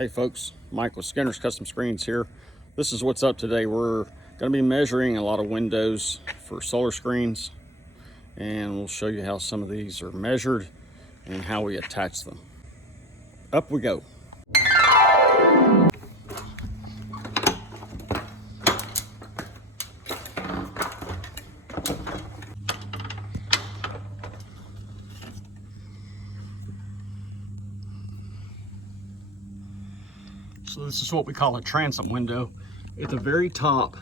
Hey folks, Mike with Skinner's Custom Screens here. This is what's up today. We're going to be measuring a lot of windows for solar screens, and we'll show you how some of these are measured and how we attach them. Up we go. So this is what we call a transom window. At the very top,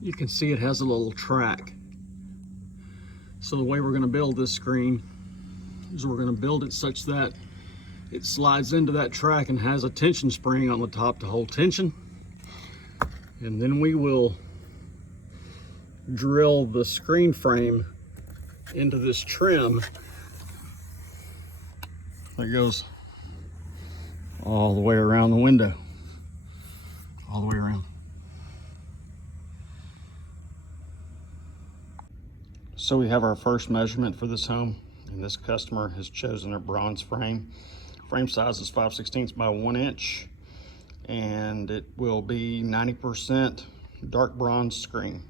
you can see it has a little track. So the way we're going to build this screen is we're going to build it such that it slides into that track and has a tension spring on the top to hold tension. And then we will drill the screen frame into this trim that goes all the way around the window, all the way around. So we have our first measurement for this home, and this customer has chosen a bronze frame. Frame size is 5/16 by 1 inch, and it will be 90% dark bronze screen.